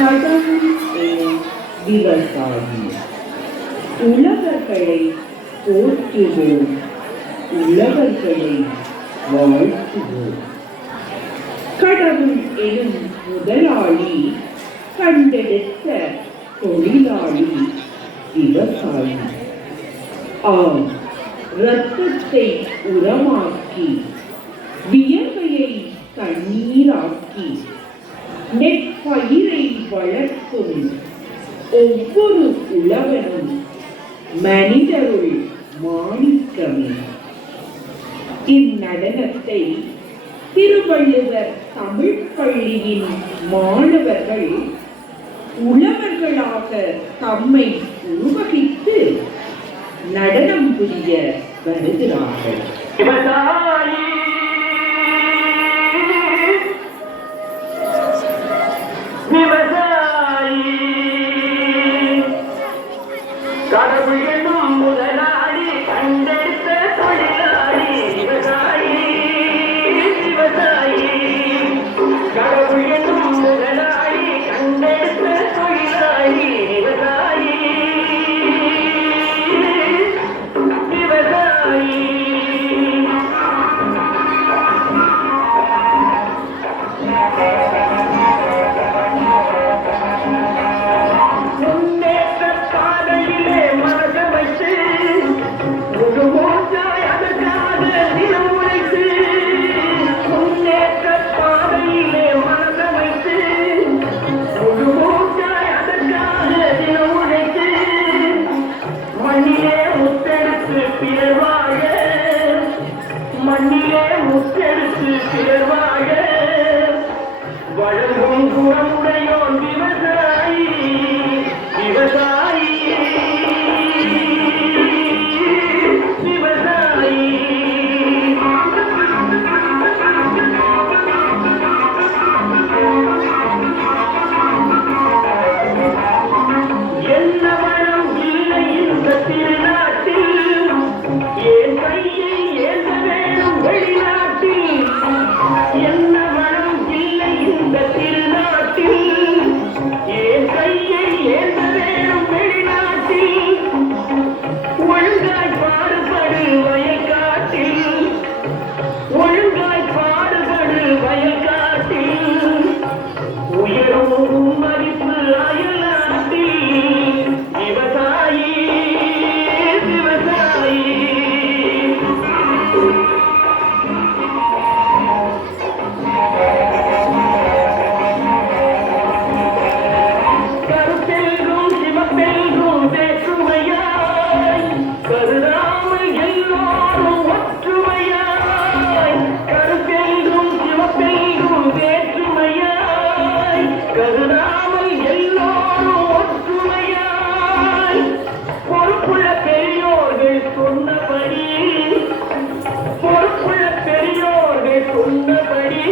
கடவுள் எனும் விவசாயி. உழவர்களை போற்றுவோம், உழவர்களை வாழ்த்துவோம். கடவுள் எனும் முதலாளி, கண்டெடுத்த தொழிலாளி விவசாயி. ஆம், இரத்தத்தை உரமாக்கி, வியர்வையை தண்ணீராக்கி, நெற்பயிரை வளர்க்கும் ஒவ்வொரு உழவனும் மனிதருள் மாணிக்கமே. இந்நடனத்தை திருவள்ளுவர் தமிழ் பள்ளியின் மாணவர்கள் உழவர்களாக தம்மை உருவகித்து நடனம் புரிய வருகிறார்கள். கடவுள் என்னும் முதலாளி, கண்டெடுத்த தொழிலாளி விவசாயி. விவசாயி கடவுள் என்னும் முதலாளி, கண்டெடுத்த தொழிலாளி விவசாயி. விவசாயி மண்ணிலே முத்தெடுத்து பிறவாக வழங்கும் குணமுடையோன் விவசாயி. விவசாயி விவசாயி என்ன வளம் இல்லை இந்த திருநாட்டில், ஏன் கையை ஏந்த வேணும் வெளிநாட்டில். என்ன வளம் இல்லை இந்த திருநாட்டில், ஏன் கையை ஏந்த வேணும் வெளிநாட்டில். ஒழுங்காய் பாடுபடு வயல்காட்டில், ஒழுங்காய் பாடுபடு வயல்காட்டில். உயரும் மதிப்பு அயல் நாட்டில். விவசாயி விவசாயி கருத்தெல்கும் சிவப்பெல்கும் வேற்றுமையாய், கருதாமல் எல்லோரும் ஒற்றுமையாய். கருத்தெல்கும் சிவப்பெல்கும் வேற்றுமையாய், கருதாமல் எல்லோரும் ஒற்றுமையாய். பொறுப்புள்ள பெரியோர்கள் சொன்னபடி, பொறுப்புள்ள பெரியோர்கள் சொன்னபடி